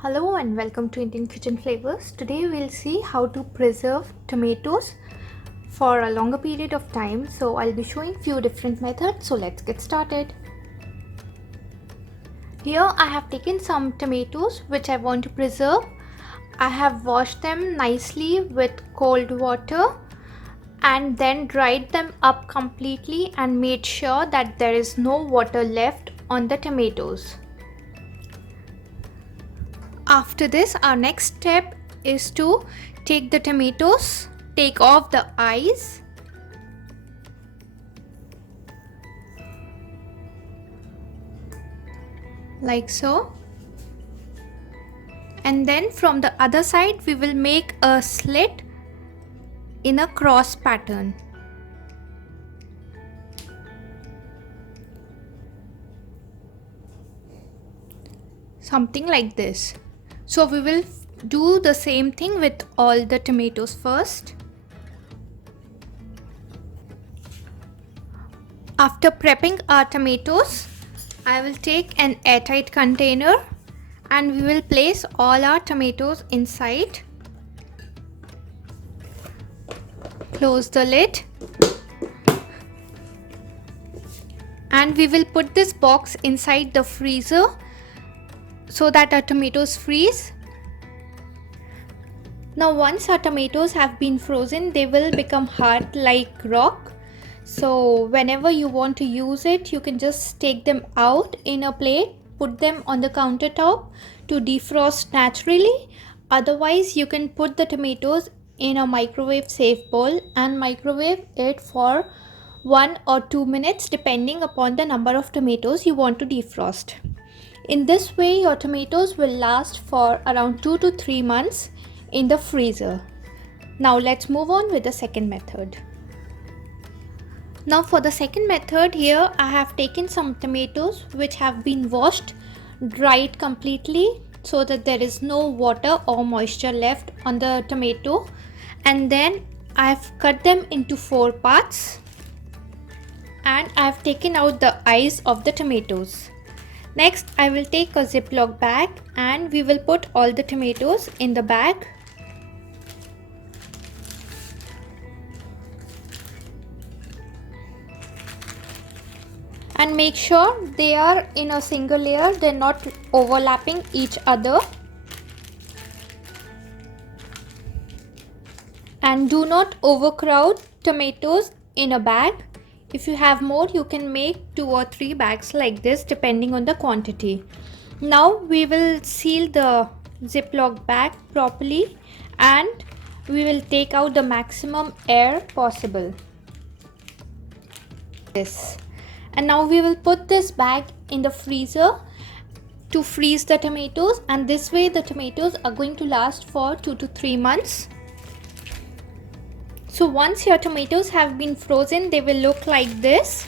Hello and welcome to Indian Kitchen Flavors. Today we'll see how to preserve tomatoes for a longer period of time. So I'll be showing few different methods. So let's get started. Here I have taken some tomatoes which I want to preserve. I have washed them nicely with cold water and then dried them up completely and made sure that there is no water left on the tomatoes. After this, our next step is to take the tomatoes, take off the eyes, like so, and then from the other side we will make a slit in a cross pattern. Something like this. So we will do the same thing with all the tomatoes first. After prepping our tomatoes, I will take an airtight container and we will place all our tomatoes inside. Close the lid. And we will put this box inside the freezer so that our tomatoes freeze. Now once our tomatoes have been frozen, they will become hard like rock. So whenever you want to use it, you can just take them out in a plate, put them on the countertop to defrost naturally. Otherwise, you can put the tomatoes in a microwave safe bowl and microwave it for 1 or 2 minutes depending upon the number of tomatoes you want to defrost. In this way, your tomatoes will last for around 2 to 3 months in the freezer. Now let's move on with the second method. Now for the second method, here I have taken some tomatoes which have been washed, dried completely so that there is no water or moisture left on the tomato, and then I have cut them into 4 parts and I have taken out the eyes of the tomatoes. Next, I will take a Ziploc bag and we will put all the tomatoes in the bag. And make sure they are in a single layer, they're not overlapping each other. And do not overcrowd tomatoes in a bag. If you have more, you can make 2 or 3 bags like this depending on the quantity. Now we will seal the Ziploc bag properly and we will take out the maximum air possible. This. And now we will put this bag in the freezer to freeze the tomatoes, and this way the tomatoes are going to last for 2 to 3 months. So once your tomatoes have been frozen, they will look like this.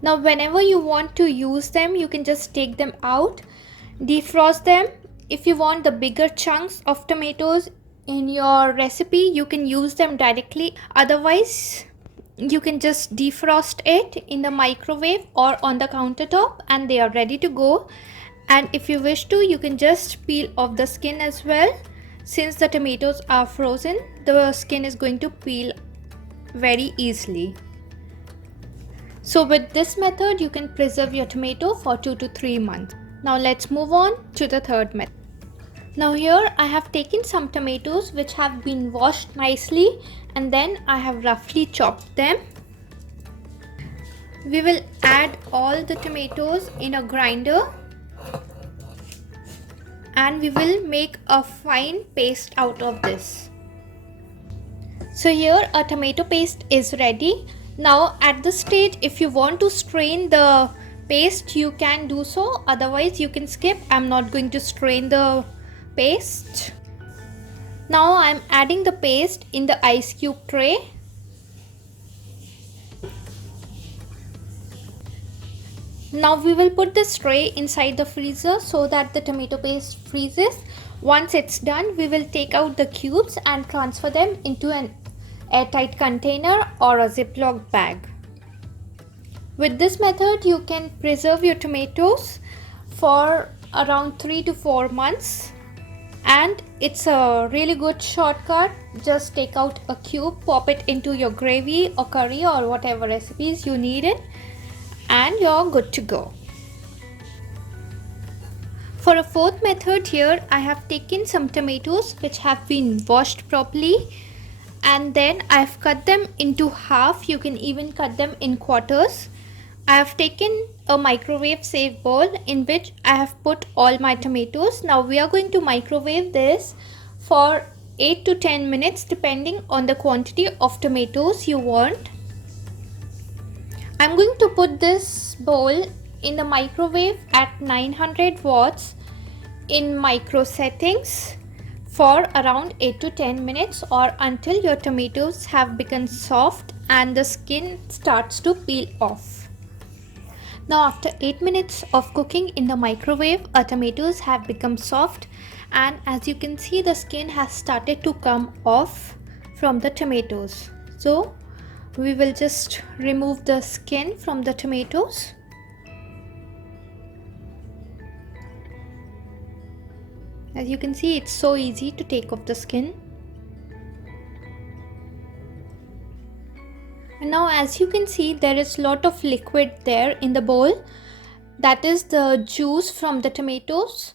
Now whenever you want to use them, you can just take them out, defrost them. If you want the bigger chunks of tomatoes in your recipe, you can use them directly. Otherwise, you can just defrost it in the microwave or on the countertop and they are ready to go. And if you wish to, you can just peel off the skin as well. Since the tomatoes are frozen, the skin is going to peel very easily. So with this method, you can preserve your tomato for 2 to 3 months. Now let's move on to the third method. Now here I have taken some tomatoes which have been washed nicely and then I have roughly chopped them. We will add all the tomatoes in a grinder and we will make a fine paste out of this. So here a tomato paste is ready. Now at this stage, if you want to strain the paste, you can do so. Otherwise you can skip. I'm not going to strain the paste. Now I'm adding the paste in the ice cube tray. Now we will put this tray inside the freezer so that the tomato paste freezes. Once it's done, we will take out the cubes and transfer them into an airtight container or a Ziploc bag. With this method, you can preserve your tomatoes for around 3 to 4 months, and it's a really good shortcut. Just take out a cube, pop it into your gravy or curry or whatever recipes you need it, and you're good to go. For a fourth method here, I have taken some tomatoes which have been washed properly, and then I've cut them into half. You can even cut them in quarters. I have taken a microwave safe bowl in which I have put all my tomatoes. Now we are going to microwave this for 8 to 10 minutes depending on the quantity of tomatoes you want. I'm going to put this bowl in the microwave at 900 watts in micro settings for around 8 to 10 minutes, or until your tomatoes have become soft and the skin starts to peel off. Now after 8 minutes of cooking in the microwave, our tomatoes have become soft, and as you can see, the skin has started to come off from the tomatoes. So we will just remove the skin from the tomatoes. As you can see, it's so easy to take off the skin. And now as you can see, there is a lot of liquid there in the bowl. That is the juice from the tomatoes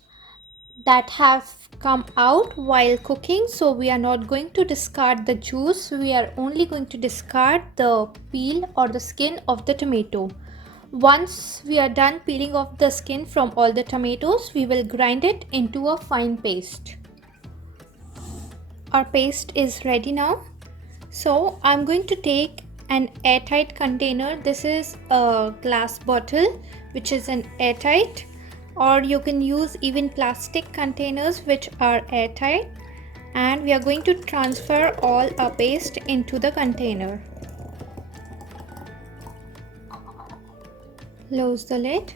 that have come out while cooking. So we are not going to discard the juice. We are only going to discard the peel or the skin of the tomato. Once we are done peeling off the skin from all the tomatoes, we will grind it into a fine paste. Our paste is ready now. So I'm going to take an airtight container. This is a glass bottle which is an airtight, or you can use even plastic containers which are airtight, and we are going to transfer all our paste into the container. Close the lid.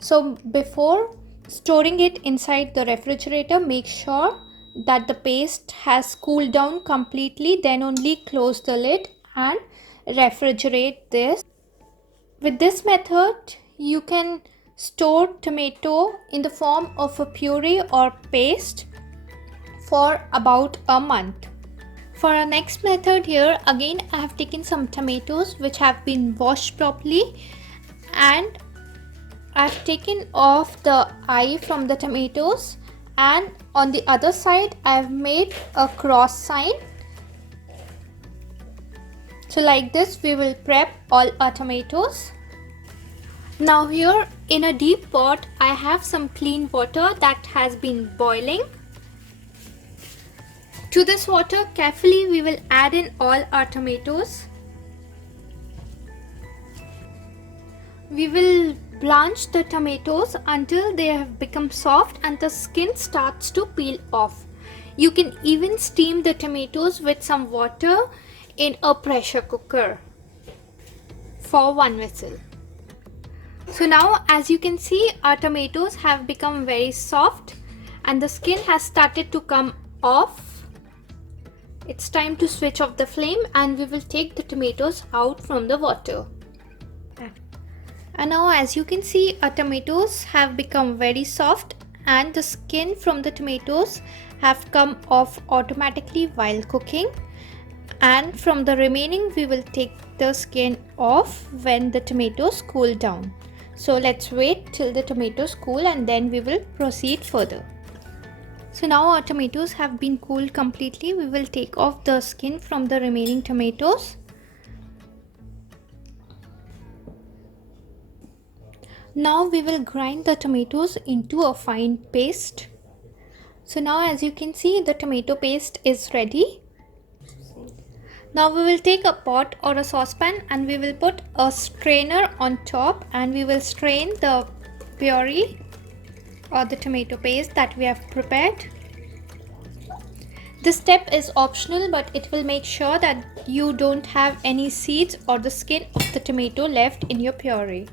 So before storing it inside the refrigerator, make sure that the paste has cooled down completely, then only close the lid and refrigerate this. With this method, you can store tomato in the form of a puree or paste for about a month. For our next method here, again I have taken some tomatoes which have been washed properly, and I've taken off the eye from the tomatoes, and on the other side I've made a cross sign. So like this we will prep all our tomatoes. Now here in a deep pot I have some clean water that has been boiling. To this water carefully we will add in all our tomatoes. We will blanch the tomatoes until they have become soft and the skin starts to peel off. You can even steam the tomatoes with some water in a pressure cooker for 1 whistle. So now as you can see, our tomatoes have become very soft and the skin has started to come off. It's time to switch off the flame and we will take the tomatoes out from the water. And now as you can see, our tomatoes have become very soft and the skin from the tomatoes have come off automatically while cooking. And from the remaining we will take the skin off when the tomatoes cool down. So let's wait till the tomatoes cool and then we will proceed further. So now our tomatoes have been cooled completely. We will take off the skin from the remaining tomatoes. Now we will grind the tomatoes into a fine paste. So now as you can see, the tomato paste is ready. Now we will take a pot or a saucepan and we will put a strainer on top and we will strain the puree or the tomato paste that we have prepared. This step is optional, but it will make sure that you don't have any seeds or the skin of the tomato left in your puree.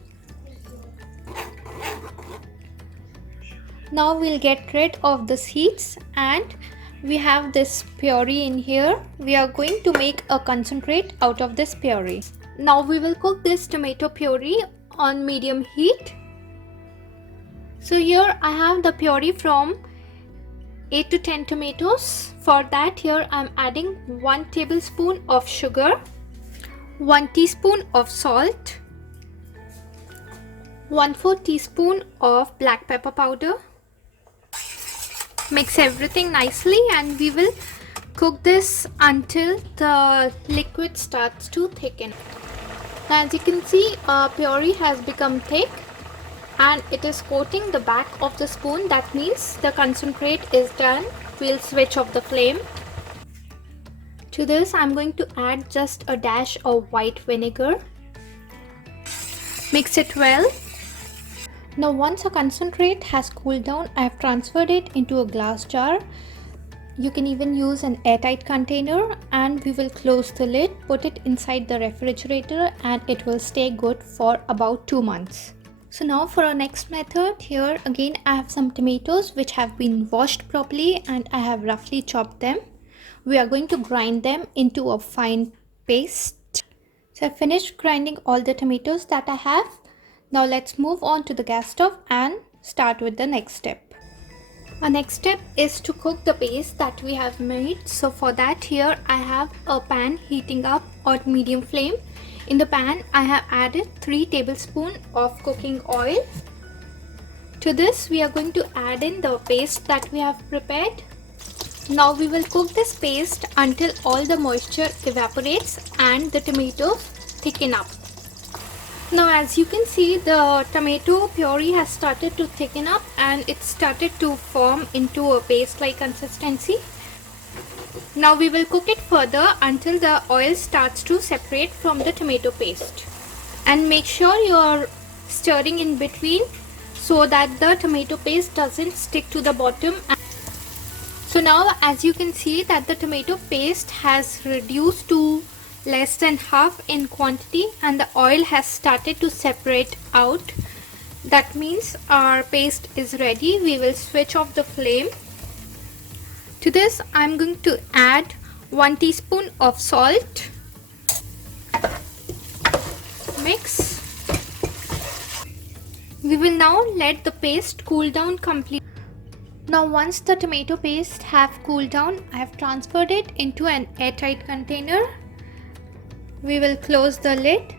Now we'll get rid of the seeds and we have this puree in here. We are going to make a concentrate out of this puree. Now we will cook this tomato puree on medium heat. So here I have the puree from 8 to 10 tomatoes. For that, here I am adding 1 tablespoon of sugar, 1 teaspoon of salt, 1/4 teaspoon of black pepper powder. Mix everything nicely and we will cook this until the liquid starts to thicken. As you can see, puree has become thick and it is coating the back of the spoon. That means the concentrate is done. We'll switch off the flame. To this, I'm going to add just a dash of white vinegar. Mix it well. Now once a concentrate has cooled down, I have transferred it into a glass jar. You can even use an airtight container and we will close the lid, put it inside the refrigerator and it will stay good for about 2 months. So now for our next method, here again I have some tomatoes which have been washed properly and I have roughly chopped them. We are going to grind them into a fine paste. So I finished grinding all the tomatoes that I have. Now let's move on to the gas stove and start with the next step. Our next step is to cook the paste that we have made. So for that, here I have a pan heating up on medium flame. In the pan I have added 3 tablespoons of cooking oil. To this we are going to add in the paste that we have prepared. Now we will cook this paste until all the moisture evaporates and the tomatoes thicken up. Now as you can see, the tomato puree has started to thicken up and it started to form into a paste-like consistency. Now we will cook it further until the oil starts to separate from the tomato paste. And make sure you are stirring in between so that the tomato paste doesn't stick to the bottom. So now as you can see that the tomato paste has reduced to less than half in quantity and the oil has started to separate out. That means our paste is ready. We will switch off the flame. To this I'm going to add 1 teaspoon of salt. Mix. We will now let the paste cool down completely. Now once the tomato paste have cooled down, I have transferred it into an airtight container. We will close the lid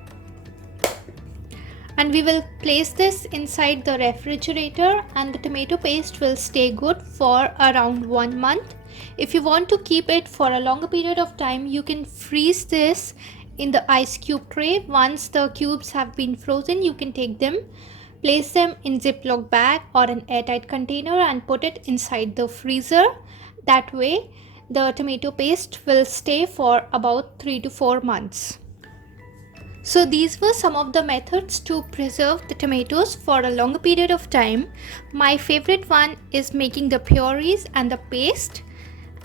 and we will place this inside the refrigerator and the tomato paste will stay good for around 1 month. If you want to keep it for a longer period of time, you can freeze this in the ice cube tray. Once the cubes have been frozen, you can take them, place them in Ziploc bag or an airtight container and put it inside the freezer. That way the tomato paste will stay for about 3 to 4 months. So these were some of the methods to preserve the tomatoes for a longer period of time. My favorite one is making the purees and the paste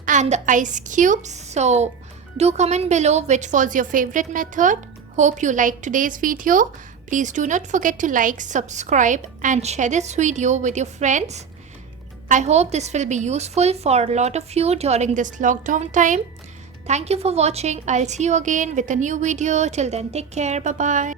and the ice cubes. So do comment below which was your favorite method. Hope you liked today's video. Please do not forget to like, subscribe and share this video with your friends. I hope this will be useful for a lot of you during this lockdown time. Thank you for watching. I'll see you again with a new video. Till then, take care. Bye bye.